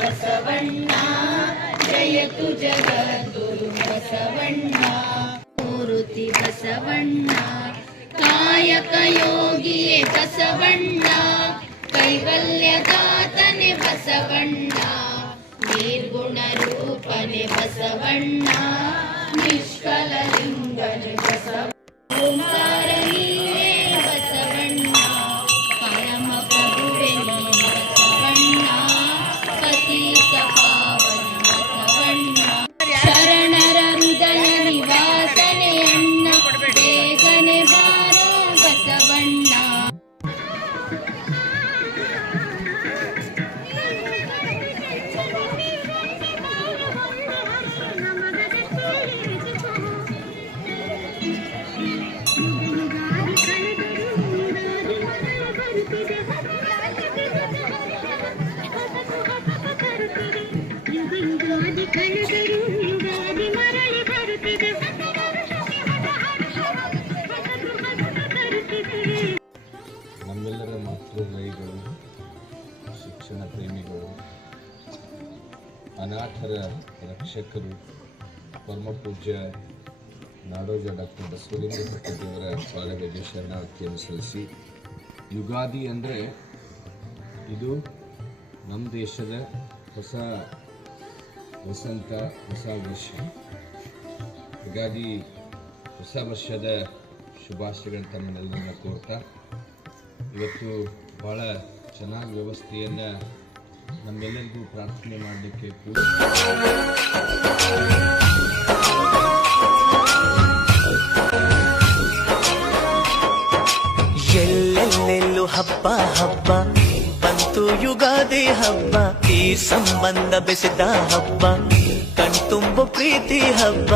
ಬಸವಣ್ಣ ಜಯತು ಜಗದ್ಗುರು ಬಸವಣ್ಣ ಮೂರ್ತಿ ಬಸವಣ್ಣ ಕಾಯಕ ಯೋಗಿಯೇ ಬಸವಣ್ಣ ಕೈವಲ್ಯದಾತನೆ ಬಸವಣ್ಣ ನಿರ್ಗುಣ ರೂಪನೆ ಬಸವಣ್ಣ ನಿಷ್ಕಲಲಿಂಗನೆ ಬಸವಣ್ಣ ಓಂಕಾರ ನೀನೇ ಬಸವಣ್ಣ ಪರಮ ಪ್ರಭುವೆ ನೀನು ಬಸವಣ್ಣ ಪತಿತ ಪಾವನ ಬಸವಣ್ಣ ಶರಣರ ಹೃದಯ ನಿವಾಸನೆ ಅಣ್ಣ ಬೇಗನೆ ಬಾರೋ ಬಸವಣ್ಣ ನಮ್ಮೆಲ್ಲರ ಮಾತೃದೈಗಳು, ಶಿಕ್ಷಣ ಪ್ರೇಮಿಗಳು, ಅನಾಥರ ರಕ್ಷಕರು, ಪರಮಪೂಜ್ಯ ನಾಡೋಜ ಡಾಕ್ಟರ್ ಬಸವಲಿಂಗ ದೇವರ ಪಾದಗಳಿಗೆ ಶರಣಾರ್ಥಿಯನ್ನು ಸಲ್ಲಿಸಿ, ಯುಗಾದಿ ಅಂದರೆ ಇದು ನಮ್ಮ ದೇಶದ ಹೊಸ ವಸಂತ, ಹೊಸ ವರ್ಷ. ಹಾಗಾಗಿ ಹೊಸ ವರ್ಷದ ಶುಭಾಶಯಗಳನ್ನು ತಮ್ಮನ್ನೆಲ್ಲರನ್ನ ಕೋರ್ತಾ, ಇವತ್ತು ಭಾಳ ಚೆನ್ನಾಗಿ ವ್ಯವಸ್ಥೆಯನ್ನು ನಮ್ಮೆಲ್ಲರಿಗೂ ಪ್ರಾರ್ಥನೆ ಮಾಡಲಿಕ್ಕೆ ಎಲ್ಲೆಲ್ಲೆಲ್ಲೂ ಹಬ್ಬ ಹಬ್ಬ ಬಂತು ಯುಗಾದಿ ಹಬ್ಬ, ಈ ಸಂಬಂಧ ಬೆಸೆದ ಹಬ್ಬ, ಕಣ್ತುಂಬು ಪ್ರೀತಿ ಹಬ್ಬ.